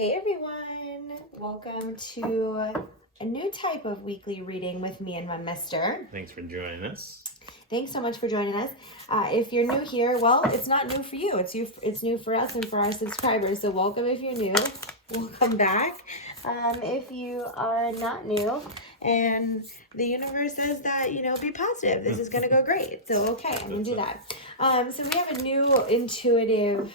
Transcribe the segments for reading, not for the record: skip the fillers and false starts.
Hey everyone, welcome to a new type of weekly reading with me and my mister. Thanks for joining us. Thanks so much for joining us. If you're new here, well, it's not new for you. It's new for us and for our subscribers. So welcome if you're new. Welcome back. If you are not new, and the universe says that, be positive. This is going to go great. So, okay, I'm going to do that. So we have a new intuitive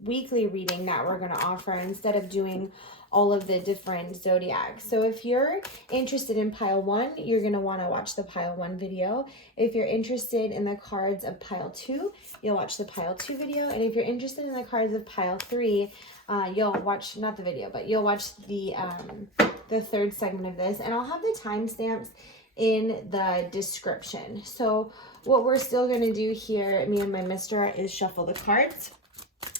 weekly reading that we're going to offer instead of doing all of the different zodiacs. So if you're interested in pile 1, you're going to want to watch the pile 1 video. If you're interested in the cards of pile 2, you'll watch the pile 2 video. And if you're interested in the cards of pile 3, you'll watch, not the video, but you'll watch the third segment of this. And I'll have the timestamps in the description. So what we're still going to do here, me and my mister, is shuffle the cards.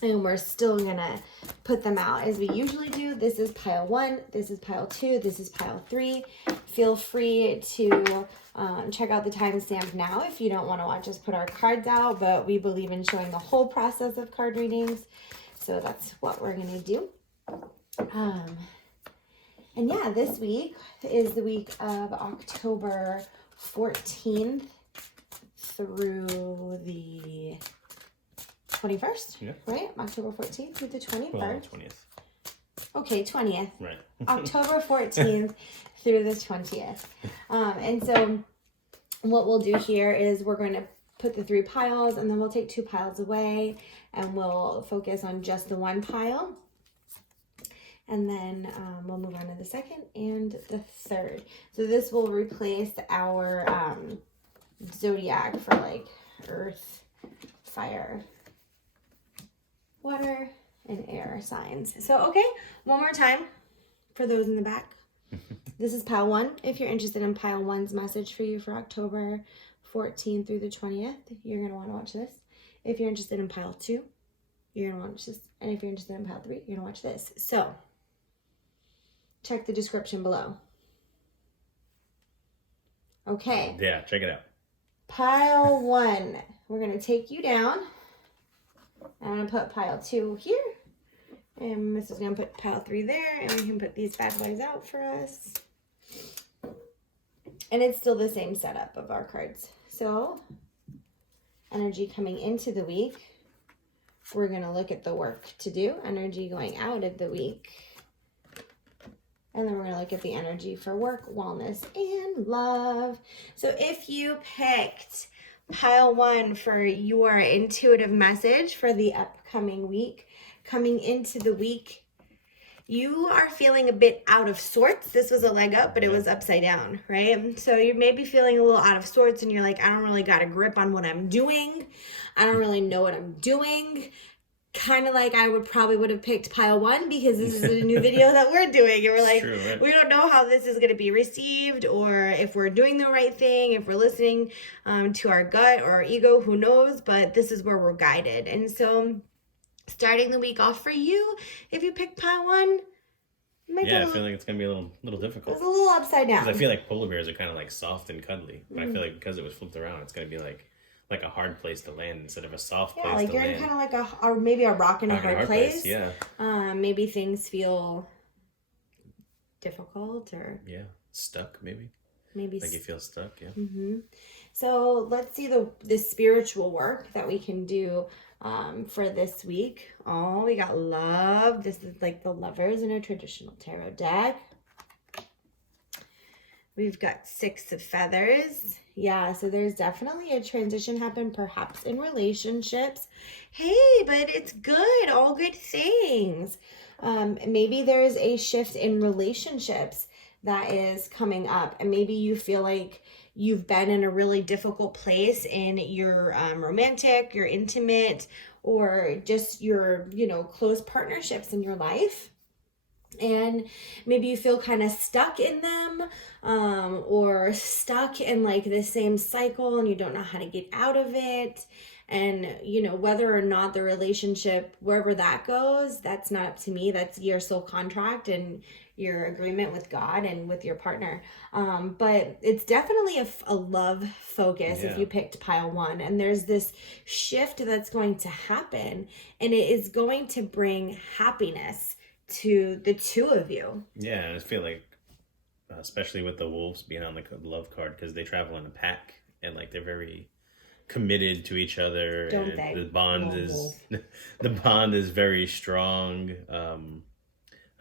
And we're still going to put them out as we usually do. This is pile 1. This is pile 2. This is pile 3. Feel free to check out the timestamp now if you don't want to watch us put our cards out. But we believe in showing the whole process of card readings. So that's what we're going to do. And yeah, this week is the week of October 14th through the 21st, yeah. Right? October 14th through the 21st. Well, 20th. Okay, 20th. Right. October 14th through the 20th. And so what we'll do here is we're going to put the 3 piles, and then we'll take 2 piles away, and we'll focus on just the 1 pile. And then we'll move on to the 2nd and the 3rd. So this will replace our zodiac for like earth, fire, water, and air signs. So, okay, one more time for those in the back. This is pile 1. If you're interested in pile 1's message for you for October 14th through the 20th, you're going to want to watch this. If you're interested in pile 2, you're going to watch this. And if you're interested in pile 3, you're going to watch this. So, check the description below. Okay. Yeah, check it out. Pile 1. We're going to take you down. I'm going to put pile 2 here. And this is going to put pile 3 there. And we can put these bad boys out for us. And it's still the same setup of our cards. So, energy coming into the week. We're going to look at the work to do. Energy going out of the week. And then we're going to look at the energy for work, wellness, and love. So if you picked pile 1 for your intuitive message for the upcoming week, coming into the week, you are feeling a bit out of sorts. This was a leg up, but it was upside down, right? So you may be feeling a little out of sorts and you're like, I don't really got a grip on what I'm doing. I don't really know what I'm doing. Kind of like I would have picked pile 1 because this is a new video that we're doing. And we're like, True, right? We don't know how this is going to be received or if we're doing the right thing, if we're listening to our gut or our ego, who knows? But this is where we're guided. And so starting the week off for you, if you pick pile 1, I feel like it's going to be a little difficult. It's a little upside down. Because I feel like polar bears are kind of like soft and cuddly. But I feel like because it was flipped around, it's going to be like a hard place to land instead of a soft place to land. Yeah, like you're in kind of like maybe a rock and a hard place. Yeah. Maybe things feel difficult or... Yeah, stuck maybe. Maybe like you feel stuck, yeah. Mm-hmm. So let's see the spiritual work that we can do for this week. Oh, we got love. This is like the lovers in a traditional tarot deck. We've got 6 of feathers. Yeah, so there's definitely a transition happen perhaps in relationships. Hey, but it's good. All good things. Maybe there's a shift in relationships that is coming up. And maybe you feel like you've been in a really difficult place in your romantic, your intimate, or just your, close partnerships in your life. And maybe you feel kind of stuck in them or stuck in like the same cycle and you don't know how to get out of it. And, whether or not the relationship, wherever that goes, that's not up to me. That's your soul contract and your agreement with God and with your partner. But it's definitely a love focus if you picked pile 1. And there's this shift that's going to happen and it is going to bring happiness to the two of you. Yeah, and I feel like, especially with the wolves being on the love card, because they travel in a pack and like they're very committed to each other, Don't and they? the bond Lone is wolf. the bond is very strong.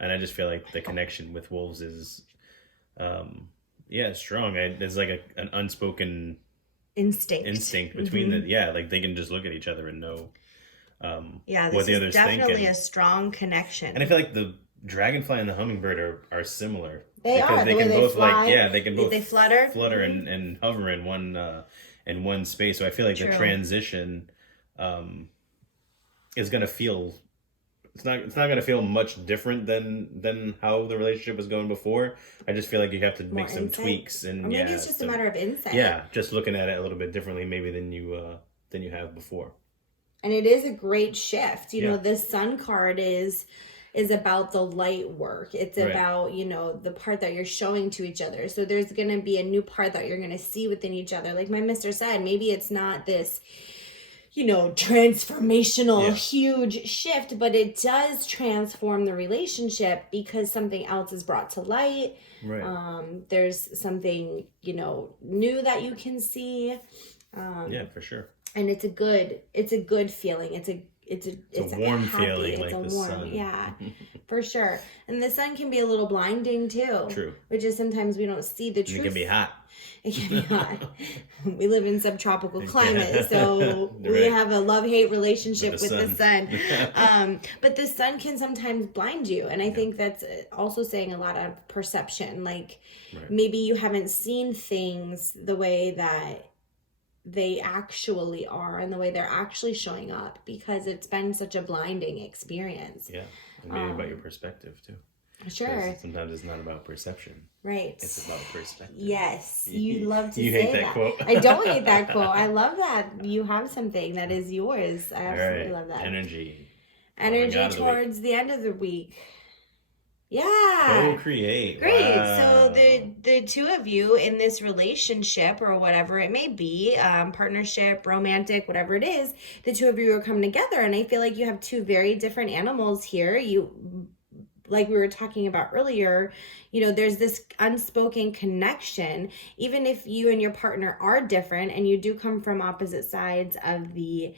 And I just feel like the connection with wolves is, strong. There's like an unspoken instinct between like they can just look at each other and know this what the is other's definitely thinking. a strong connection. And I feel like the dragonfly and the hummingbird are similar. They because are. they The can way both they fly, they can both they flutter and hover in one space. So I feel like True. the transition is gonna feel it's not gonna feel much different than how the relationship was going before. I just feel like you have to make some tweaks, and or maybe it's just a matter of insight. Yeah, just looking at it a little bit differently maybe than you have before. And it is a great shift. You know, this sun card is about the light work. It's about, the part that you're showing to each other. So there's going to be a new part that you're going to see within each other. Like my mister said, maybe it's not this, transformational, huge shift, but it does transform the relationship because something else is brought to light. Right. There's something, new that you can see. For sure. And it's a good feeling. It's a warm happy, feeling, it's like a the warm, sun. For sure. And the sun can be a little blinding too. True. Which is sometimes we don't see the truth. It can be hot. It can be hot. We live in subtropical climate, so we have a love-hate relationship with the sun. But the sun can sometimes blind you, and I think that's also saying a lot of perception. Like maybe you haven't seen things the way that they actually are and the way they're actually showing up because it's been such a blinding experience. Yeah, and maybe about your perspective too. Sure. Sometimes it's not about perception. Right. It's about perspective. Yes. You love to you say hate that quote. I don't hate that quote. I love that you have something that is yours. I absolutely love that. Energy towards the end of the week. Yeah. Co-create. Great. Wow. So the two of you in this relationship or whatever it may be, partnership, romantic, whatever it is, the two of you are coming together. And I feel like you have two very different animals here. Like we were talking about earlier, there's this unspoken connection. Even if you and your partner are different and you do come from opposite sides of the,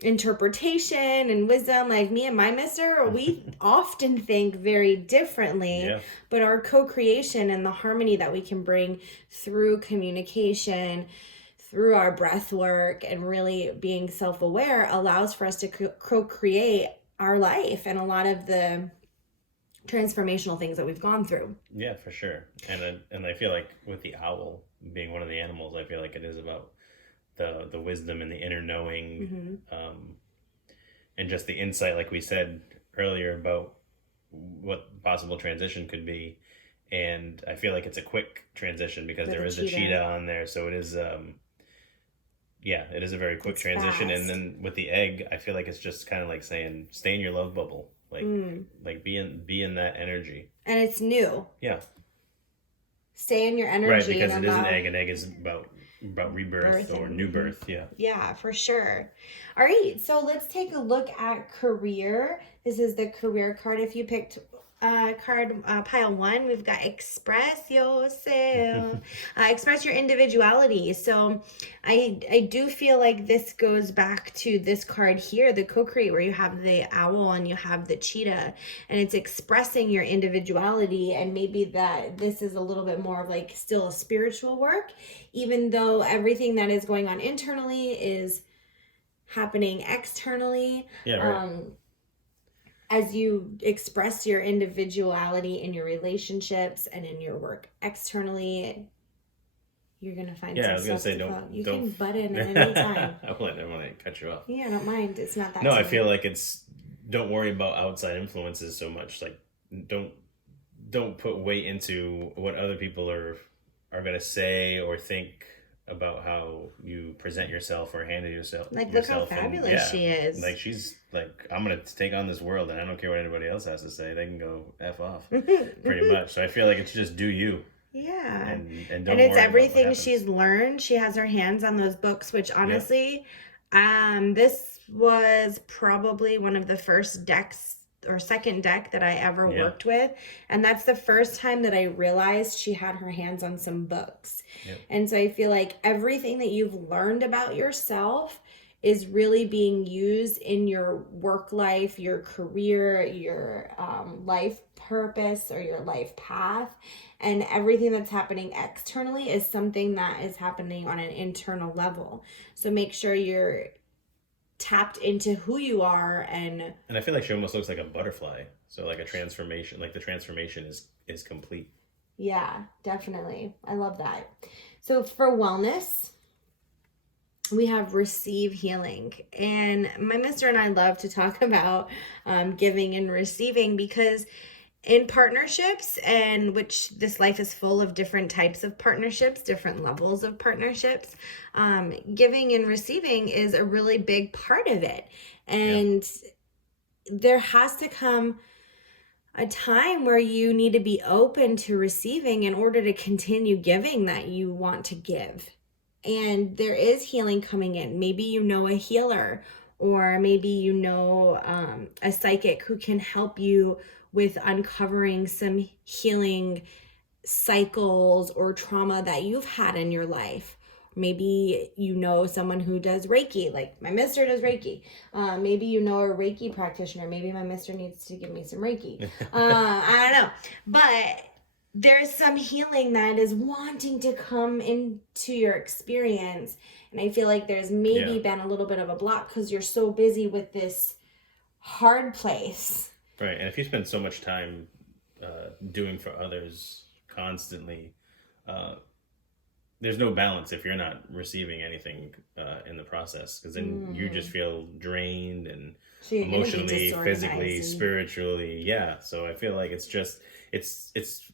interpretation and wisdom, like me and my mister, we often think very differently, but our co-creation and the harmony that we can bring through communication, through our breath work, and really being self-aware allows for us to co-create our life and a lot of the transformational things that we've gone through. Yeah, for sure. And I feel like with the owl being one of the animals, I feel like it is about the wisdom and the inner knowing, and just the insight, like we said earlier, about what possible transition could be. And I feel like it's a quick transition because there is a cheetah on there, so it is it is a very quick transition. Fast. And then with the egg, I feel like it's just kind of like saying, stay in your love bubble, like be in that energy. And it's new. Yeah. Stay in your energy. Right, because it is an egg. An egg is about rebirth or new birth. Yeah. Yeah, for sure. All right, so let's take a look at career. This is the career card. If you picked card pile 1, we've got express yourself. Express your individuality. So I do feel like this goes back to this card here, the co-create, where you have the owl and you have the cheetah, and it's expressing your individuality. And maybe that this is a little bit more of like still a spiritual work, even though everything that is going on internally is happening externally. Yeah, right. As you express your individuality in your relationships and in your work externally, you're going to find some I was going to say, you can butt in at any time. I want to cut you off. Yeah, I don't mind. It's not that. No, I feel like don't worry about outside influences so much. Like, don't put weight into what other people are going to say or think about how you present yourself or handle yourself. Like, look how fabulous she is. Like, she's like, I'm going to take on this world and I don't care what anybody else has to say. They can go F off, pretty much. So I feel like it's just do you. Yeah. And it's everything she's learned. She has her hands on those books, which honestly, this was probably one of the first decks or second deck that I ever Yeah. worked with. And that's the first time that I realized she had her hands on some books. Yep. And so I feel like everything that you've learned about yourself is really being used in your work life, your career, your life purpose, or your life path. And everything that's happening externally is something that is happening on an internal level. So make sure you're tapped into who you are. And I feel like she almost looks like a butterfly. So like a transformation, like the transformation is complete. yeah, definitely. I love that. So for wellness, we have receive healing. And my mister and I love to talk about giving and receiving, because in partnerships, and which this life is full of different types of partnerships, different levels of partnerships, giving and receiving is a really big part of it. And there has to come a time where you need to be open to receiving in order to continue giving that you want to give. And there is healing coming in. Maybe you know a healer, or maybe you know a psychic who can help you with uncovering some healing cycles or trauma that you've had in your life. Maybe you know someone who does Reiki, like my mister does Reiki. Maybe you know a Reiki practitioner. Maybe my mister needs to give me some Reiki. I don't know. But there's some healing that is wanting to come into your experience. And I feel like there's maybe been a little bit of a block because you're so busy with this hard place. Right. And if you spend so much time doing for others constantly, there's no balance if you're not receiving anything in the process, because then you just feel drained and So you're emotionally, gonna be physically, disorganized and... spiritually. Yeah. So I feel like it's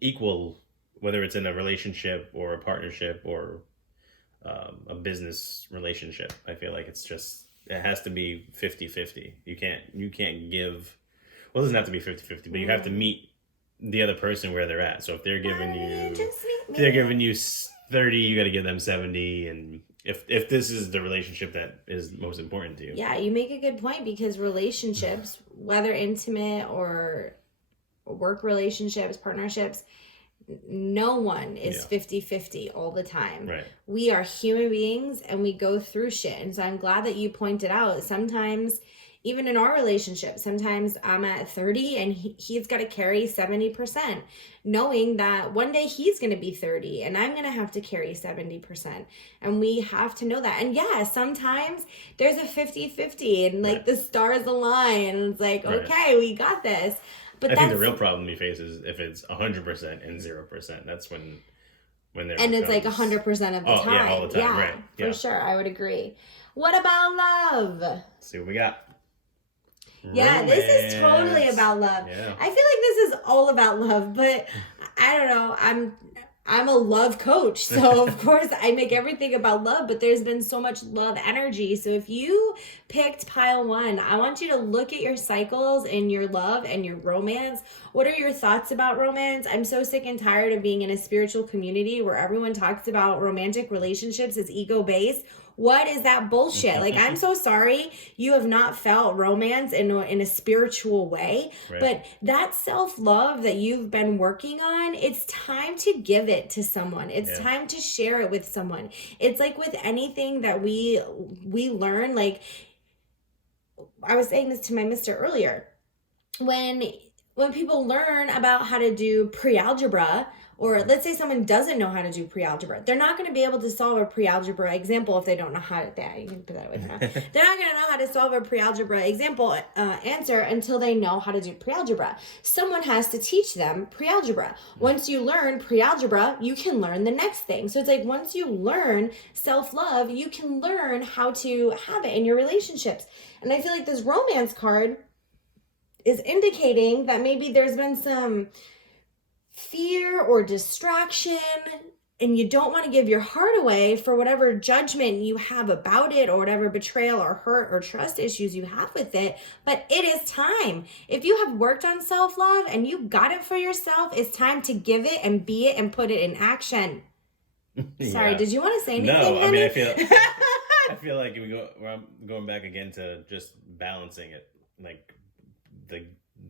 equal, whether it's in a relationship or a partnership or a business relationship. I feel like it has to be 50-50. You can't give, well, it doesn't have to be 50-50, but you have to meet the other person where they're at. So if they're giving you 30, you got to give them 70. And if this is the relationship that is most important to you. Yeah, you make a good point, because relationships, whether intimate or work relationships, partnerships, no one is 50-50 all the time. Right. We are human beings and we go through shit. And so I'm glad that you pointed out, sometimes even in our relationship, sometimes I'm at 30 and he's got to carry 70%, knowing that one day he's going to be 30 and I'm going to have to carry 70%. And we have to know that. And yeah, sometimes there's a 50-50 and like the stars align and it's like, okay, we got this. But I think the real problem you face is if it's 100% and 0%. That's when there and it's like 100% of the time. Yeah, all the time. Right. Yeah. For sure. I would agree. What about love? Let's see what we got. Yeah, Romance. This is totally about love. Yeah. I feel like this is all about love, but I don't know. I'm a love coach, so of course I make everything about love, but there's been so much love energy. So if you picked pile 1, I want you to look at your cycles and your love and your romance. What are your thoughts about romance? I'm so sick and tired of being in a spiritual community where everyone talks about romantic relationships as ego-based. What is that bullshit? Like, I'm so sorry you have not felt romance in a spiritual way, but that self-love that you've been working on, it's time to give it to someone. It's time to share it with someone. It's like with anything that we learn, like I was saying this to my mister earlier, when people learn about how to do pre-algebra, or let's say someone doesn't know how to do pre-algebra, they're not going to be able to solve a pre-algebra example if they don't know how to, you can put that away now. They're not going to know how to solve a pre-algebra example answer until they know how to do pre-algebra. Someone has to teach them pre-algebra. Once you learn pre-algebra, you can learn the next thing. So it's like once you learn self-love, you can learn how to have it in your relationships. And I feel like this romance card is indicating that maybe there's been some fear or distraction and you don't want to give your heart away for whatever judgment you have about it or whatever betrayal or hurt or trust issues you have with it. But it is time. If you have worked on self-love and you got it for yourself, it's time to give it and be it and put it in action. Sorry, did you want to say anything? No, honey? I mean, I feel like I'm going back again to just balancing it, like the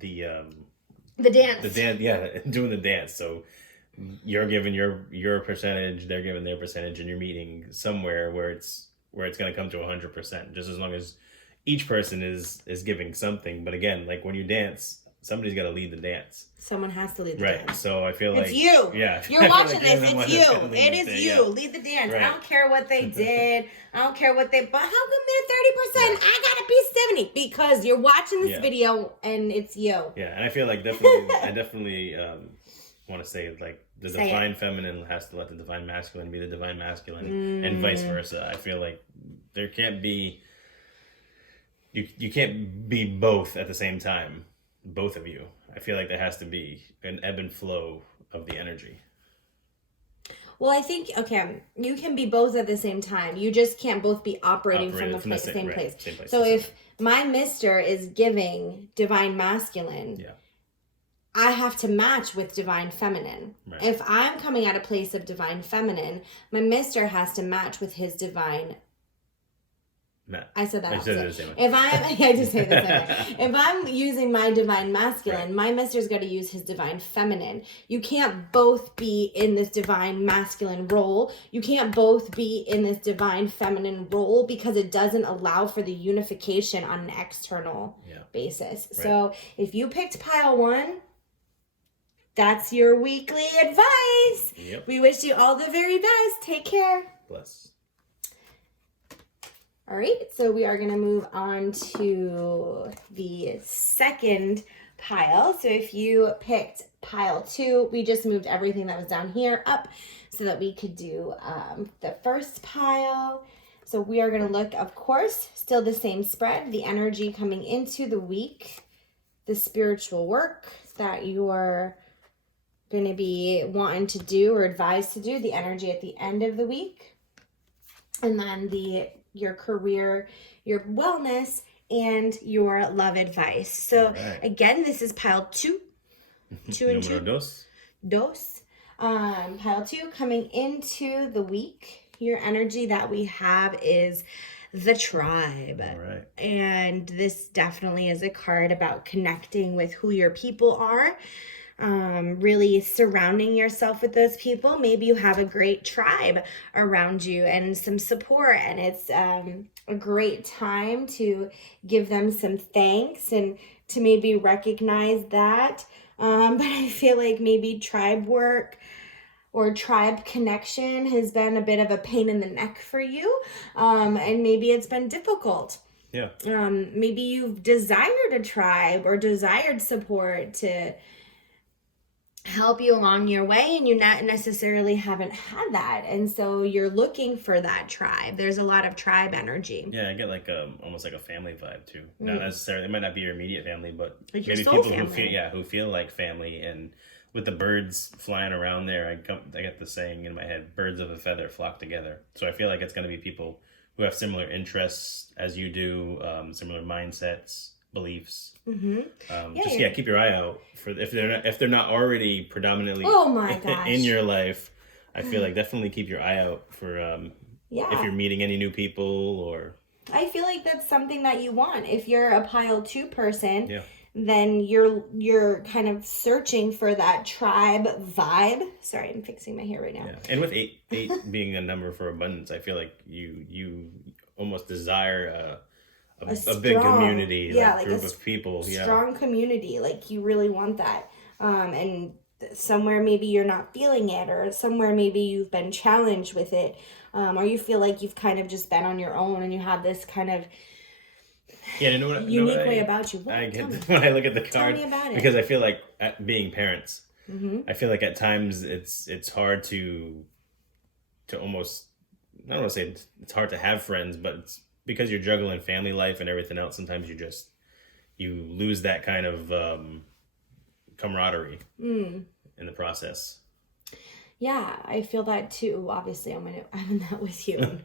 dance. The dance, yeah, doing the dance. So you're giving your percentage, they're giving their percentage, and you're meeting somewhere where it's going to come to 100%. Just as long as each person is giving something. But again, like when you dance, somebody's got to lead the dance. Someone has to lead the Right. dance. So I feel like it's you. Yeah. You're watching like this. It's you. It is you. Yeah. Lead the dance. Right. I don't care what they did. I don't care what they. But how come they're 30%? Yeah. I gotta be 70 because you're watching this video and it's you. Yeah, and I feel like I definitely want to say like the divine feminine has to let the divine masculine be the divine masculine, and vice versa. I feel like there can't be. You can't be both at the same time, both of you. I feel like there has to be an ebb and flow of the energy. Well, I think, you can be both at the same time. You just can't both be operating from the same place. Same place. So if my mister is giving divine masculine, I have to match with divine feminine. Right. If I'm coming at a place of divine feminine, my mister has to match with his divine. I said that. If I just say the same way. If I'm using my divine masculine, my mister's got to use his divine feminine. You can't both be in this divine masculine role. You can't both be in this divine feminine role because it doesn't allow for the unification on an external basis. Right. So if you picked pile 1, that's your weekly advice. Yep. We wish you all the very best. Take care. Bless. All right, so we are going to move on to the second pile. So if you picked pile 2, we just moved everything that was down here up so that we could do the first pile. So we are going to look, of course, still the same spread, the energy coming into the week, the spiritual work that you're going to be wanting to do or advised to do, the energy at the end of the week, and then your career, your wellness, and your love advice. So again, this is pile 2. 2 and 2. Dos. Pile 2 coming into the week. Your energy that we have is the tribe. All right. And this definitely is a card about connecting with who your people are. Really surrounding yourself with those people. Maybe you have a great tribe around you and some support, and it's a great time to give them some thanks and to maybe recognize that. But I feel like maybe tribe work or tribe connection has been a bit of a pain in the neck for you, and maybe it's been difficult. Yeah. Maybe you've desired a tribe or desired support to help you along your way, and you not necessarily haven't had that, and so you're looking for that tribe. There's a lot of tribe energy. Yeah, I get like almost like a family vibe too. Not necessarily, it might not be your immediate family, but like maybe people family. who feel like family. And with the birds flying around there, I get the saying in my head: birds of a feather flock together. So I feel like it's going to be people who have similar interests as you do, similar mindsets, beliefs. Keep your eye out for if they're not already predominantly in your life. I feel like definitely keep your eye out for if you're meeting any new people. Or I feel like that's something that you want. If you're a pile 2 person, then you're kind of searching for that tribe vibe. Sorry, I'm fixing my hair right now. And with 8 being a number for abundance, I feel like you almost desire a strong, big community, like group of people. Strong community, like you really want that. And somewhere maybe you're not feeling it, or somewhere maybe you've been challenged with it, or you feel like you've kind of just been on your own and you have this kind of unique way about you. I get when I look at the card. Tell me about it. Because I feel like being parents, I feel like at times it's hard to almost, I don't want to say it's hard to have friends, but it's because you're juggling family life and everything else. Sometimes you lose that kind of camaraderie in the process. Yeah, I feel that too. Obviously, I'm in that with you.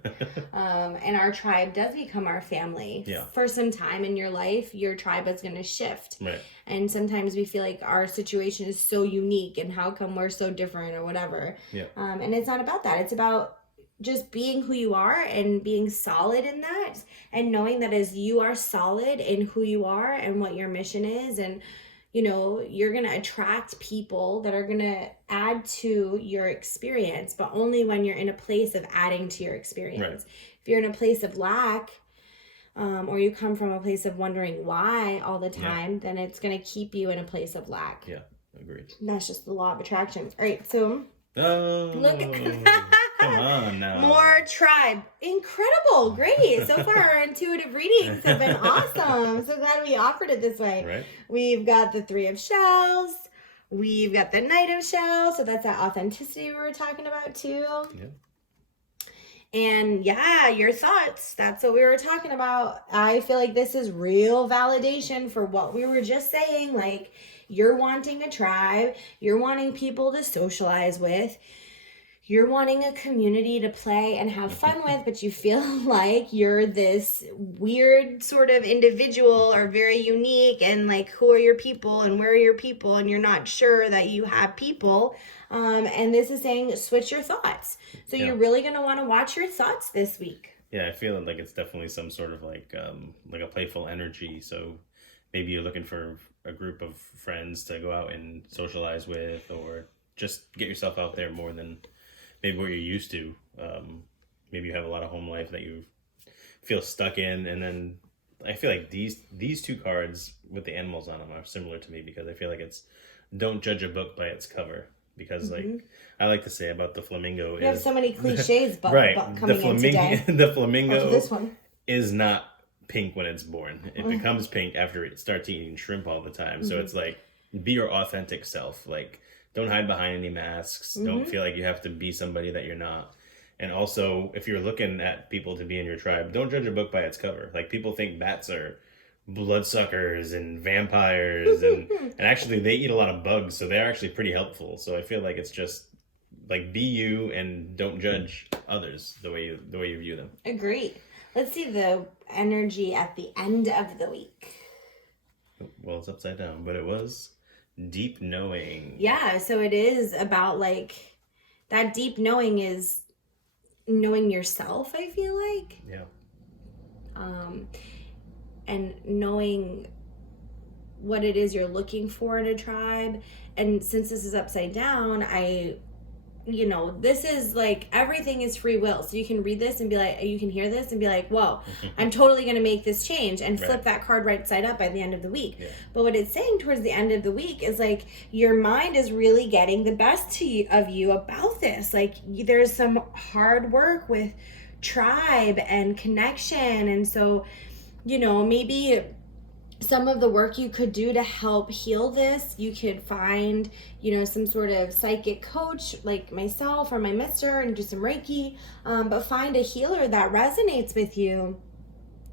And our tribe does become our family. Yeah. For some time in your life, your tribe is going to shift. Right. And sometimes we feel like our situation is so unique and how come we're so different or whatever. Yeah. And it's not about that. It's about just being who you are and being solid in that, and knowing that as you are solid in who you are and what your mission is and you're going to attract people that are going to add to your experience, but only when you're in a place of adding to your experience. Right. If you're in a place of lack, or you come from a place of wondering why all the time, then it's going to keep you in a place of lack. Yeah, agreed. And that's just the law of attraction. All right, so look at that. Come on now. More tribe. Incredible. Great. So far, our intuitive readings have been awesome. So glad we offered it this way. Right. We've got the 3 of shells. We've got the Knight of shells. So that's that authenticity we were talking about too. Yeah. And yeah, your thoughts. That's what we were talking about. I feel like this is real validation for what we were just saying. Like, you're wanting a tribe. You're wanting people to socialize with. You're wanting a community to play and have fun with, but you feel like you're this weird sort of individual or very unique, and like, who are your people and where are your people, and you're not sure that you have people. And this is saying switch your thoughts. So you're really going to want to watch your thoughts this week. Yeah, I feel like it's definitely some sort of like a playful energy. So maybe you're looking for a group of friends to go out and socialize with, or just get yourself out there more than maybe what you're used to. Maybe you have a lot of home life that you feel stuck in, and then I feel like these 2 cards with the animals on them are similar to me, because I feel like it's don't judge a book by its cover. Because like I like to say about the flamingo, you have so many cliches, but right, coming in today. The flamingo this one is not pink when it's born. It becomes pink after it starts eating shrimp all the time. So it's like, be your authentic self. Like, don't hide behind any masks. Don't feel like you have to be somebody that you're not. And also, if you're looking at people to be in your tribe, don't judge a book by its cover. Like, people think bats are bloodsuckers and vampires, and actually they eat a lot of bugs, so they're actually pretty helpful. So I feel like it's just like, be you and don't judge others the way you view them. Agreed. Let's see the energy at the end of the week. Well, it's upside down, but it was deep knowing. Yeah, so it is about like that deep knowing is knowing yourself, I feel like. Yeah. And knowing what it is you're looking for in a tribe. And since this is upside down, this is like, everything is free will. So you can read this and be like, you can hear this and be like, whoa, I'm totally going to make this change, and flip that card right side up by the end of the week. Yeah. But what it's saying towards the end of the week is like, your mind is really getting the best of you about this. Like, there's some hard work with tribe and connection. And so, maybe some of the work you could do to help heal this, you could find, some sort of psychic coach like myself or my mister and do some Reiki, but find a healer that resonates with you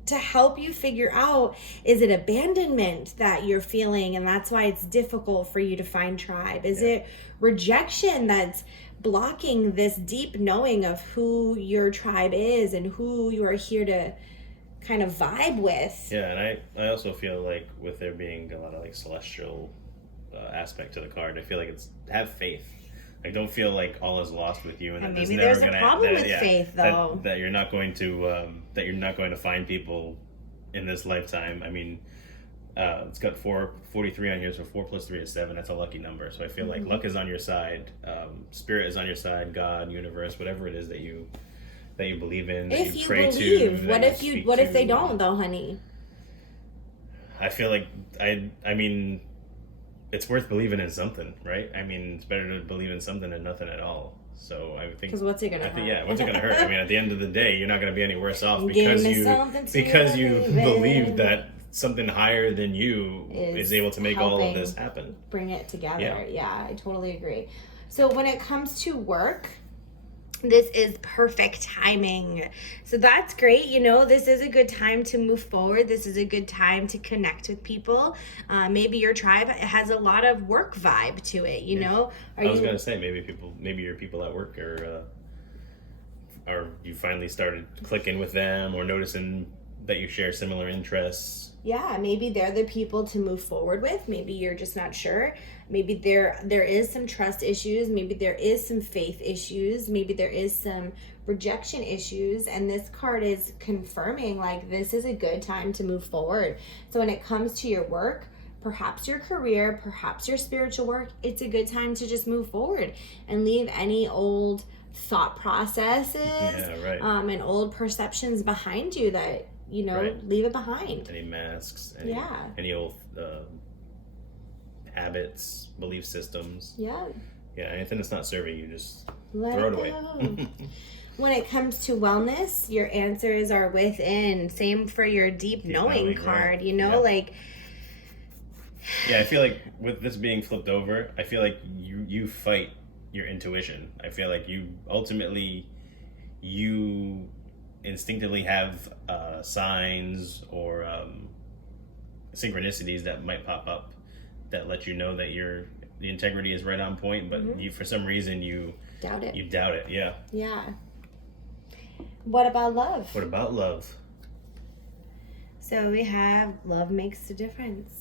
to help you figure out, is it abandonment that you're feeling and that's why it's difficult for you to find tribe? Is it rejection that's blocking this deep knowing of who your tribe is and who you are here to kind of vibe with? Yeah, and I also feel like with there being a lot of like celestial aspect to the card, I feel like it's have faith. Like, don't feel like all is lost with you, and that maybe there's a problem with faith, though. That you're not going to find people in this lifetime. I mean, it's got 43 on here, so 4 plus 3 is 7. That's a lucky number. So I feel like luck is on your side, spirit is on your side, God, universe, whatever it is that you believe in, that if you you pray believe, to. What if they don't, though, honey? I feel like I mean, it's worth believing in something, right? I mean, it's better to believe in something than nothing at all. So I think, because what's it gonna hurt? Yeah, what's it gonna hurt? I mean, at the end of the day, you're not gonna be any worse off because you believe that something higher than you is able to make all of this happen. Bring it together. Yeah, I totally agree. So when it comes to work, this is perfect timing. So that's great. This is a good time to move forward. This is a good time to connect with people. Maybe your tribe has a lot of work vibe to it, know? I was going to say, maybe your people at work are you finally started clicking with them or noticing that you share similar interests. Yeah, maybe they're the people to move forward with. Maybe you're just not sure. Maybe there is some trust issues. Maybe there is some faith issues. Maybe there is some rejection issues. And this card is confirming, like, this is a good time to move forward. So when it comes to your work, perhaps your career, perhaps your spiritual work, it's a good time to just move forward and leave any old thought processes and old perceptions behind you that, you know, leave it behind. Any masks, any old habits, belief systems. Yeah, anything that's not serving you, just let throw it go. away. When it comes to wellness, your answers are within. Same for your deep knowing card, you know, like. Yeah, I feel like with this being flipped over, I feel like you fight your intuition. I feel like you instinctively have signs or synchronicities that might pop up that let you know that the integrity is right on point, but you, for some reason, you doubt it. You doubt it, yeah. What about love? What about love? So we have love makes a difference.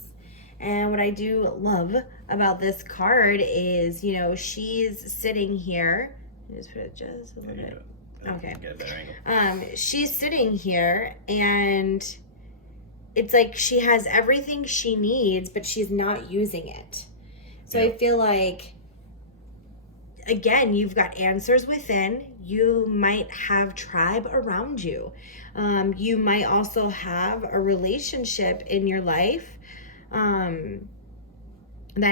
And what I do love about this card is, you know, she's sitting here. Just put it just a little bit. Okay. Get a better angle. She's sitting here, and it's like she has everything she needs, but she's not using it. So I feel like, again, you've got answers within. You might have tribe around you. You might also have a relationship in your life that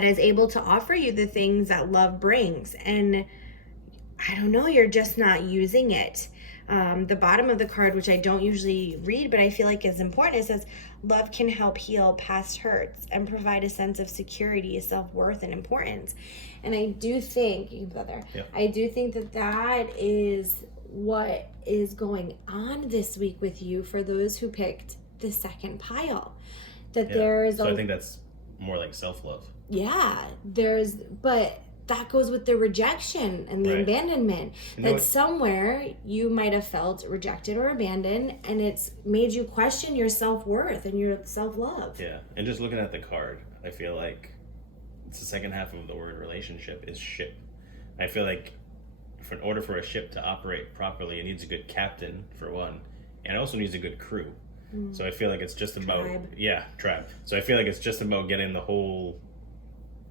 is able to offer you the things that love brings. And I don't know, you're just not using it. The bottom of the card, which I don't usually read, but I feel like is important, it says, love can help heal past hurts and provide a sense of security, self-worth, and importance. And I do think, you can put that there, I do think that is what is going on this week with you for those who picked the second pile. That there's I think that's more like self-love. But that goes with the rejection and the abandonment. That somewhere you might have felt rejected or abandoned, and it's made you question your self-worth and your self-love. Yeah, and just looking at the card, I feel like it's the second half of the word relationship is ship. I feel like in order for a ship to operate properly, it needs a good captain, for one, and it also needs a good crew. So I feel like it's just about tribe. So I feel like it's just about getting all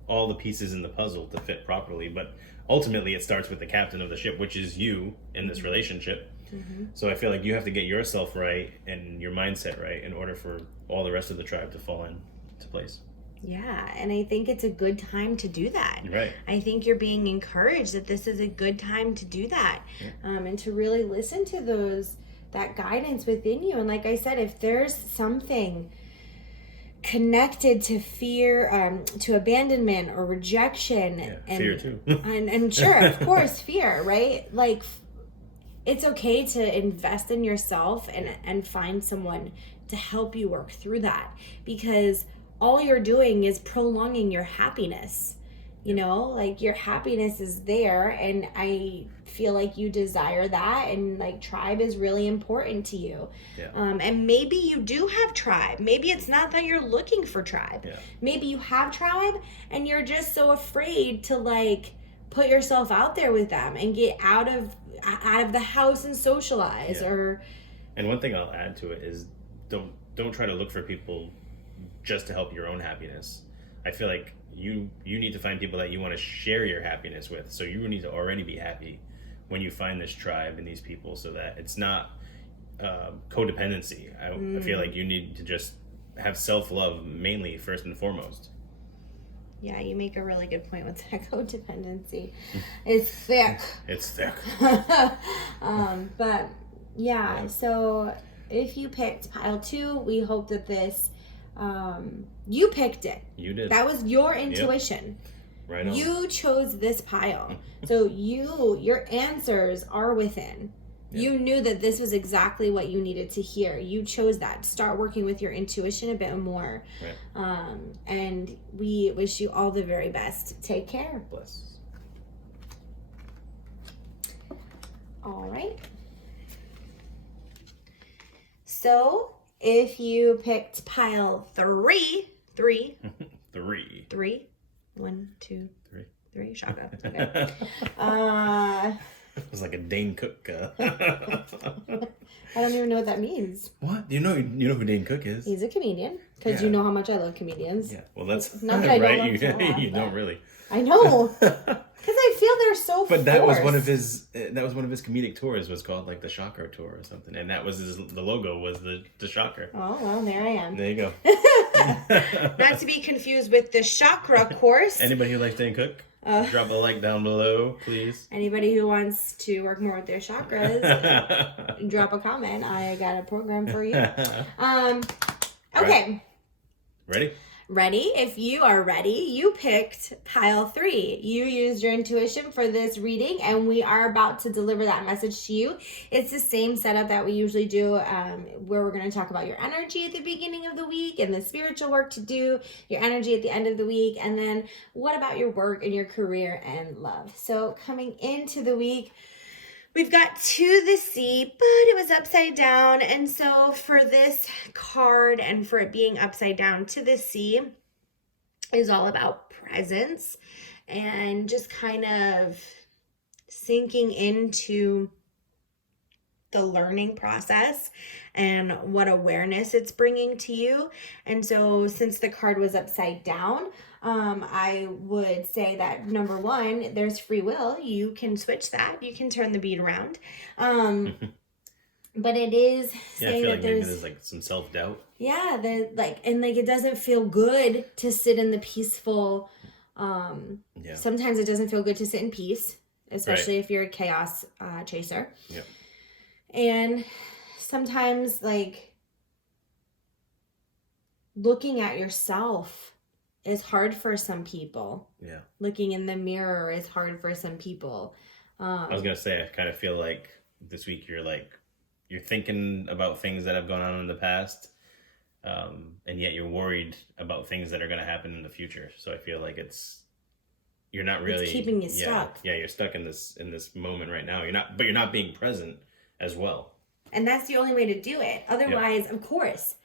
the pieces in the puzzle to fit properly. But ultimately, it starts with the captain of the ship, which is you in this relationship. So I feel like you have to get yourself right and your mindset right in order for all the rest of the tribe to fall into place. Yeah, and I think it's a good time to do that. Right. I think you're being encouraged that this is a good time to do that, and to really listen to that guidance within you. And like I said, if there's something connected to fear, to abandonment or rejection, and fear too, and sure, of course, fear, right? Like, it's okay to invest in yourself and find someone to help you work through that, because all you're doing is prolonging your happiness. You know, like, your happiness is there, and I feel like you desire that, and like, tribe is really important to you. And maybe you do have tribe. Maybe it's not that you're looking for tribe. Maybe you have tribe and you're just so afraid to like put yourself out there with them and get out of the house and socialize. And one thing I'll add to it is don't try to look for people just to help your own happiness. I feel like you need to find people that you want to share your happiness with. So you need to already be happy when you find this tribe and these people, so that it's not codependency. I feel like you need to just have self-love mainly, first and foremost. Yeah, you make a really good point with that. Codependency is thick. It's thick. But yeah, so if you picked pile 2, we hope that this, you picked it. You did. That was your intuition. Right on. You chose this pile. So your answers are within. You knew that this was exactly what you needed to hear. You chose that. Start working with your intuition a bit more. And we wish you all the very best. Take care. Bless. All right. So if you picked pile 3, 1, 2, 3. Shaka. Okay. It was like a Dane Cook. I don't even know what that means. What? You know who Dane Cook is? He's a comedian. Because Yeah. you know how much I love comedians. Yeah. Well, that's not that I right. don't love to laugh, You don't really. I know. Because I feel they're so But that forced. was one of his. That was one of his comedic tours. Was called like the Shocker tour or something, and that was the logo was the Shocker. Oh well, there I am. There you go. Not to be confused with the chakra course. Anybody who likes Dane Cook, drop a like down below, please. Anybody who wants to work more with their chakras, drop a comment. I got a program for you. Okay. Right. Ready? Ready? If you are ready, you picked pile 3. You used your intuition for this reading, and we are about to deliver that message to you. It's the same setup that we usually do, where we're going to talk about your energy at the beginning of the week and the spiritual work to do, your energy at the end of the week, and then what about your work and your career and love. So coming into the week, we've got to the sea, but it was upside down. And so for this card and for it being upside down to the sea is all about presence and just kind of sinking into the learning process and what awareness it's bringing to you. And so since the card was upside down, I would say that number 1, there's free will. You can switch that. You can turn the beat around. But it is saying I feel like that maybe there's like some self-doubt. Yeah, it doesn't feel good to sit in the peaceful. Sometimes it doesn't feel good to sit in peace, especially if you're a chaos chaser. Yeah. And sometimes looking at yourself is hard for some people. Yeah. Looking in the mirror is hard for some people. I was going to say, I kind of feel like this week you're thinking about things that have gone on in the past, and yet you're worried about things that are going to happen in the future. So I feel like you're not really it's keeping you stuck. Yeah, you're stuck in this moment right now. You're not being present as well. And that's the only way to do it. Otherwise, of course,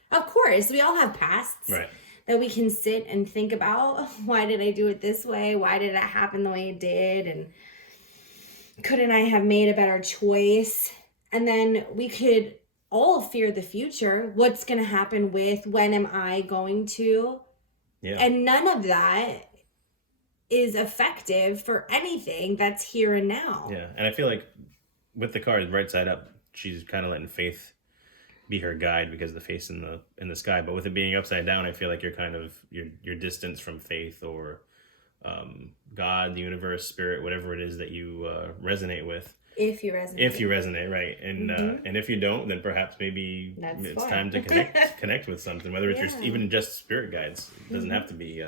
we all have pasts. Right. That we can sit and think about. Why did I do it this way? Why did it happen the way it did? And couldn't I have made a better choice? And then we could all fear the future. What's going to happen with, when am I going to? Yeah. And none of that is effective for anything that's here and now. Yeah. And I feel like with the card right side up, she's kind of letting faith be her guide because the face in the sky. But with it being upside down, I feel like you're kind of you're distanced from faith or God, the universe, spirit, whatever it is that you resonate with. If you resonate, right? And and if you don't, then perhaps maybe it's time to connect with something. Whether it's even just spirit guides, it doesn't have to be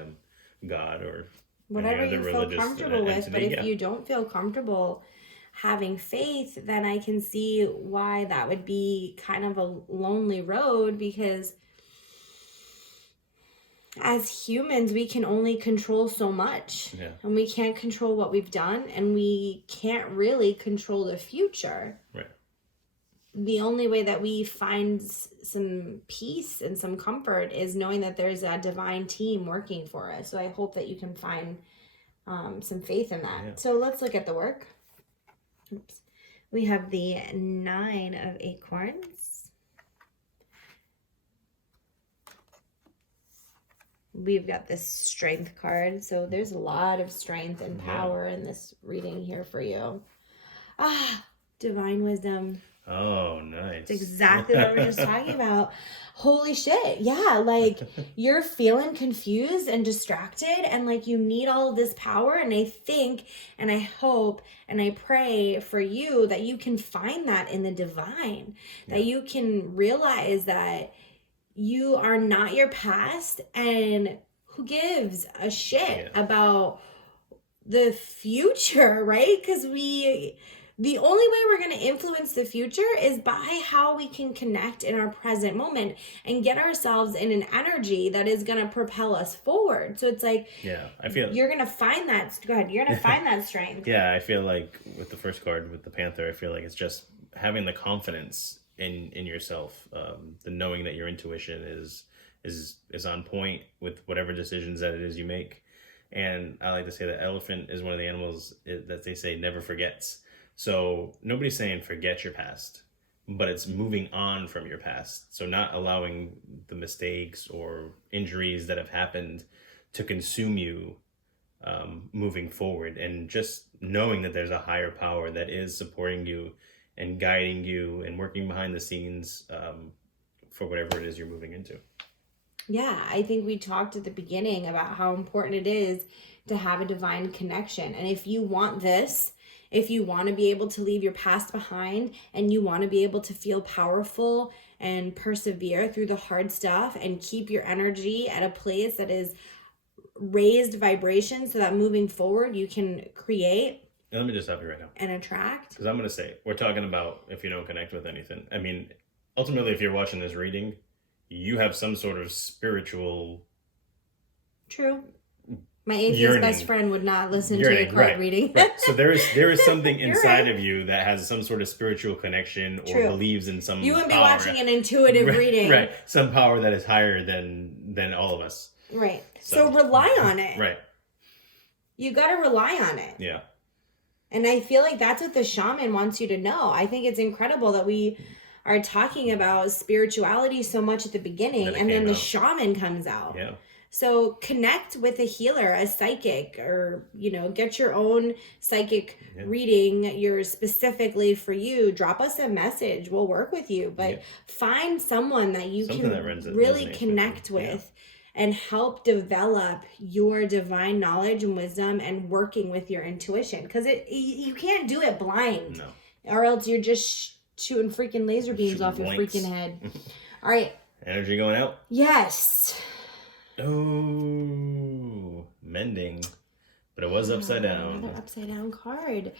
God or whatever you feel comfortable with. But if you don't feel comfortable having faith, then I can see why that would be kind of a lonely road, because as humans, we can only control so much. Yeah. And we can't control what we've done, and we can't really control the future. Right. The only way that we find some peace and some comfort is knowing that there's a divine team working for us. So I hope that you can find some faith in that. Yeah. So let's look at the work. Oops. We have the 9 of Acorns. We've got this Strength card. So there's a lot of strength and power in this reading here for you. Divine Wisdom. Oh, nice. It's exactly what we were just talking about. Holy shit. Yeah, you're feeling confused and distracted, and you need all of this power. And I think and I hope and I pray for you that you can find that in the divine, that you can realize that you are not your past, and who gives a shit about the future, right? Because the only way we're going to influence the future is by how we can connect in our present moment and get ourselves in an energy that is going to propel us forward. So it's I feel you're going to find that. Go ahead. You're going to find that strength. Yeah, I feel like with the first card, with the Panther, I feel like it's just having the confidence in yourself, the knowing that your intuition is on point with whatever decisions that it is you make. And I like to say that elephant is one of the animals that they say never forgets. So nobody's saying forget your past, but it's moving on from your past. So not allowing the mistakes or injuries that have happened to consume you, moving forward, and just knowing that there's a higher power that is supporting you and guiding you and working behind the scenes, for whatever it is you're moving into. Yeah, I think we talked at the beginning about how important it is to have a divine connection. And if you want this, if you want to be able to leave your past behind and you want to be able to feel powerful and persevere through the hard stuff and keep your energy at a place that is raised vibration so that moving forward you can create. And let me just stop you right now. And attract. Because I'm going to say, we're talking about if you don't connect with anything. I mean, ultimately, if you're watching this reading, you have some sort of spiritual... True. My atheist best friend would not listen to a card reading. Right. So there is something inside of you that has some sort of spiritual connection or believes in some You wouldn't power. be watching an intuitive reading. Right. Some power that is higher than all of us. Right. So rely on it. Right. You got to rely on it. Yeah. And I feel like that's what the shaman wants you to know. I think it's incredible that we are talking about spirituality so much at the beginning and then the shaman comes out. Yeah. So connect with a healer, a psychic, or, get your own psychic reading yours specifically for you. Drop us a message. We'll work with you. But find someone that you can really connect with and help develop your divine knowledge and wisdom and working with your intuition. Because you can't do it blind. No. Or else you're just shooting freaking laser beams off your freaking head. All right. Energy going out? Yes. Oh, mending. But it was upside down. Another upside down card.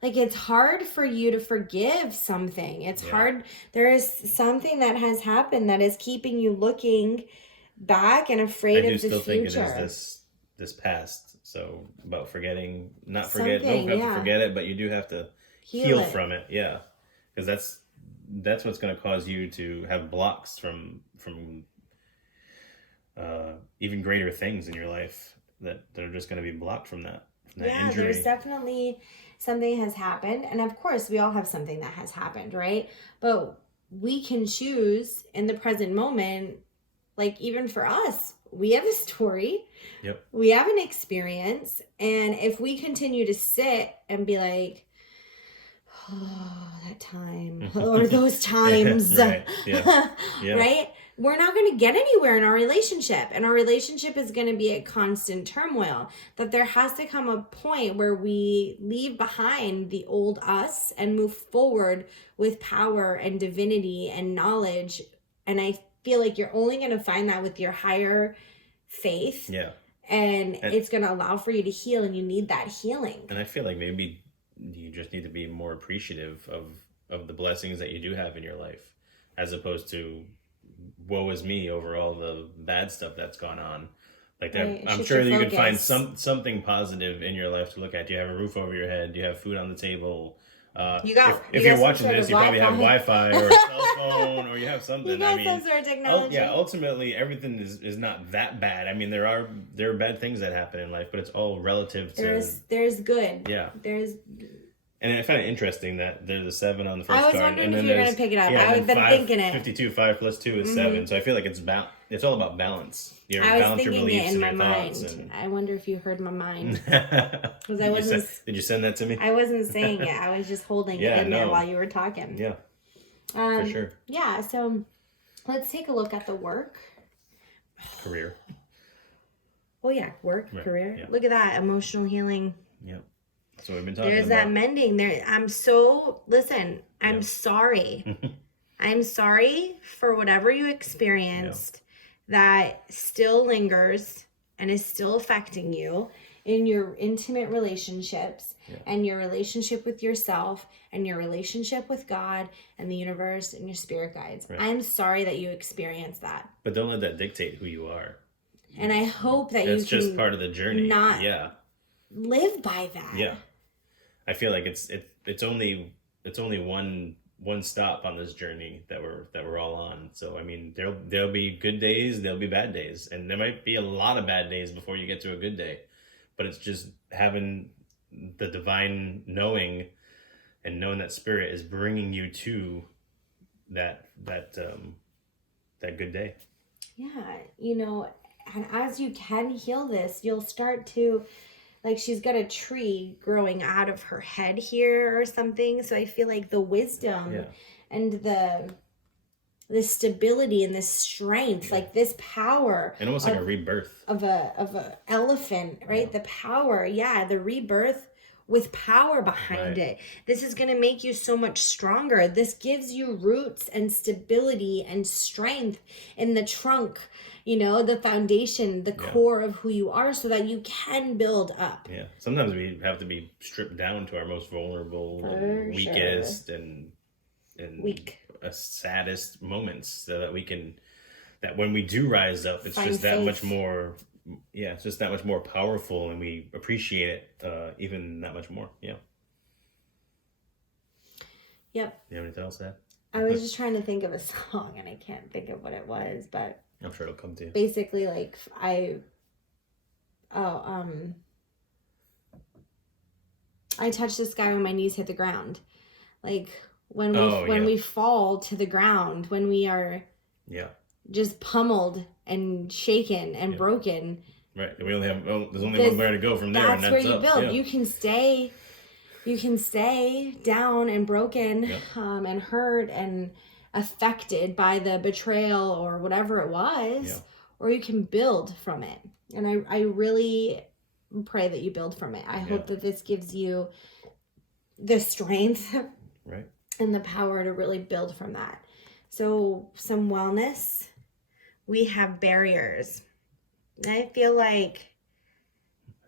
Like, it's hard for you to forgive something. It's hard. There is something that has happened that is keeping you looking back and afraid of the future. I do still think it is this past. So about forgetting, don't have to forget it, but you do have to heal from it. Yeah. Because that's what's going to cause you to have blocks from even greater things in your life that are just going to be blocked from that injury. There's definitely something has happened. And of course, we all have something that has happened, right? But we can choose in the present moment, like even for us, we have a story. Yep. We have an experience. And if we continue to sit and be like, oh, that time, or those times, right? Yeah. Yeah. Right? We're not going to get anywhere in our relationship. And our relationship is going to be at constant turmoil. That there has to come a point where we leave behind the old us and move forward with power and divinity and knowledge. And I feel like you're only going to find that with your higher faith. Yeah. And it's going to allow for you to heal, and you need that healing. And I feel like maybe you just need to be more appreciative of the blessings that you do have in your life, as opposed to woe is me over all the bad stuff that's gone on. Like that, I'm sure you can find something positive in your life to look at. Do you have a roof over your head? Do you have food on the table? If you're watching this, you probably have Wi-Fi or a cell phone, or you have something. You got some sort of technology. Ultimately, everything is not that bad. I mean, there are bad things that happen in life, but it's all relative to. There's good. Yeah. And I find it interesting that there's a 7 on the first card. I was wondering if you were going to pick it up. I've been thinking it. 52, 5 plus 2 is 7. So I feel like it's all about balance. I was thinking it in my mind. I wonder if you heard my mind. Did you send that to me? I wasn't saying it. I was just holding it in there while you were talking. Yeah, for sure. Yeah, so let's take a look at the work. Career. Oh, yeah, work, career. Yeah. Look at that, emotional healing. Yep. So we've been talking There's that mending there. I'm sorry. I'm sorry for whatever you experienced that still lingers and is still affecting you in your intimate relationships and your relationship with yourself and your relationship with God and the universe and your spirit guides. Right. I'm sorry that you experienced that. But don't let that dictate who you are. And I hope that that's just part of the journey. Not live by that. Yeah. I feel like it's only one stop on this journey that we're all on. So I mean, there'll be good days, there'll be bad days, and there might be a lot of bad days before you get to a good day. But it's just having the divine knowing and knowing that spirit is bringing you to that good day. Yeah, you know, and as you can heal this, you'll start to, like, she's got a tree growing out of her head here or something. So I feel like the wisdom and the stability and this strength, like this power, and almost like a rebirth of a elephant, right? The power, the rebirth with power behind it. This is going to make you so much stronger. This gives you roots and stability and strength in the trunk, you know, the foundation, the core of who you are, so that you can build up. Yeah. Sometimes we have to be stripped down to our most vulnerable and weakest and weak, saddest moments, so that we can, that when we do rise up, it's just that much more. Yeah, it's just that much more powerful, and we appreciate it even that much more. Yeah. Yep. You have anything else to add? I was just trying to think of a song, and I can't think of what it was, but I'm sure it'll come to you. Basically, like, I touched the sky when my knees hit the ground. Like, when we fall to the ground, when we are just pummeled and shaken and broken. Right. We only have, there's only one way to go from there. That's where you build. Yeah. You can stay down and broken and hurt and affected by the betrayal or whatever it was, or you can build from it. And I really pray that you build from it. I hope that this gives you the strength and the power to really build from that. So some wellness. We have barriers. I feel like,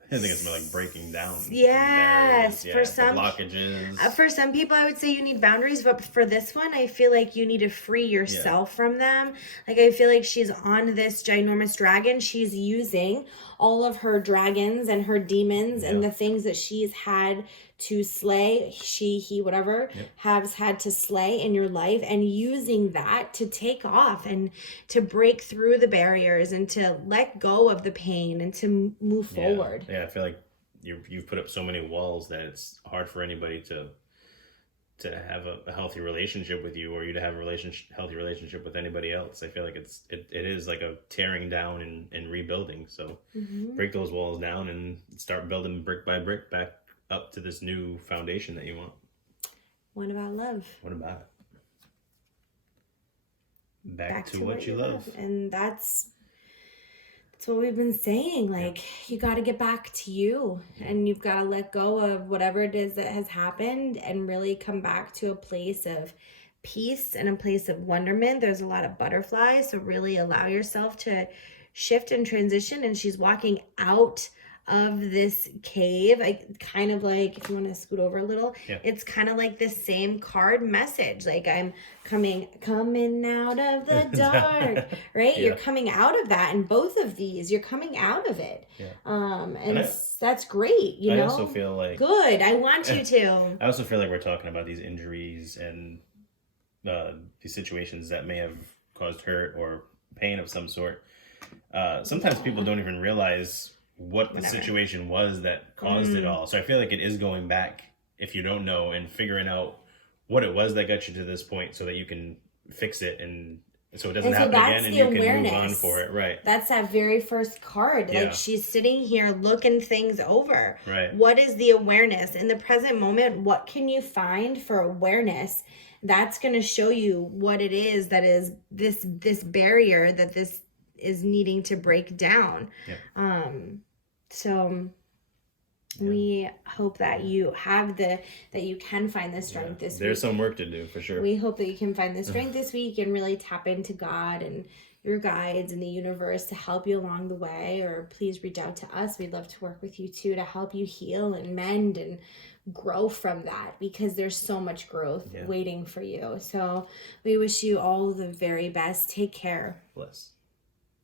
I think it's more like breaking down. Yes, for some blockages. For some people, I would say you need boundaries, but for this one, I feel like you need to free yourself from them. Like, I feel like she's on this ginormous dragon. She's using all of her dragons and her demons and the things that she's had to slay, he, whatever, has had to slay in your life, and using that to take off and to break through the barriers and to let go of the pain and to move forward. Yeah, I feel like you've put up so many walls that it's hard for anybody to have a healthy relationship with you, or you to have a healthy relationship with anybody else. I feel like it is like a tearing down and rebuilding. So break those walls down and start building brick by brick back up to this new foundation that you want. What about love? What about it? Back to what you love. And that's what we've been saying. Like, you got to get back to you, and you've got to let go of whatever it is that has happened and really come back to a place of peace and a place of wonderment. There's a lot of butterflies, so really allow yourself to shift and transition. And she's walking out of this cave. I kind of like, if you want to scoot over a little, it's kind of like the same card message. Like, I'm coming out of the dark, right? You're coming out of that, and both of these, you're coming out of it. And that's great. You know, I also feel like, good. I want you to. I also feel like we're talking about these injuries and these situations that may have caused hurt or pain of some sort. Sometimes people don't even realize what the situation was that caused it all. So I feel like it is going back, if you don't know, and figuring out what it was that got you to this point, so that you can fix it, and so it doesn't happen again, and you can move on for it. Right. That's that very first card. Like, she's sitting here looking things over. Right. What is the awareness in the present moment? What can you find for awareness? That's going to show you what it is that is this barrier that this is needing to break down. So we hope that you have that you can find the strength this week. There's some work to do, for sure. We hope that you can find the strength this week and really tap into God and your guides and the universe to help you along the way. Or please reach out to us. We'd love to work with you too, to help you heal and mend and grow from that, because there's so much growth waiting for you. So we wish you all the very best. Take care. Bless.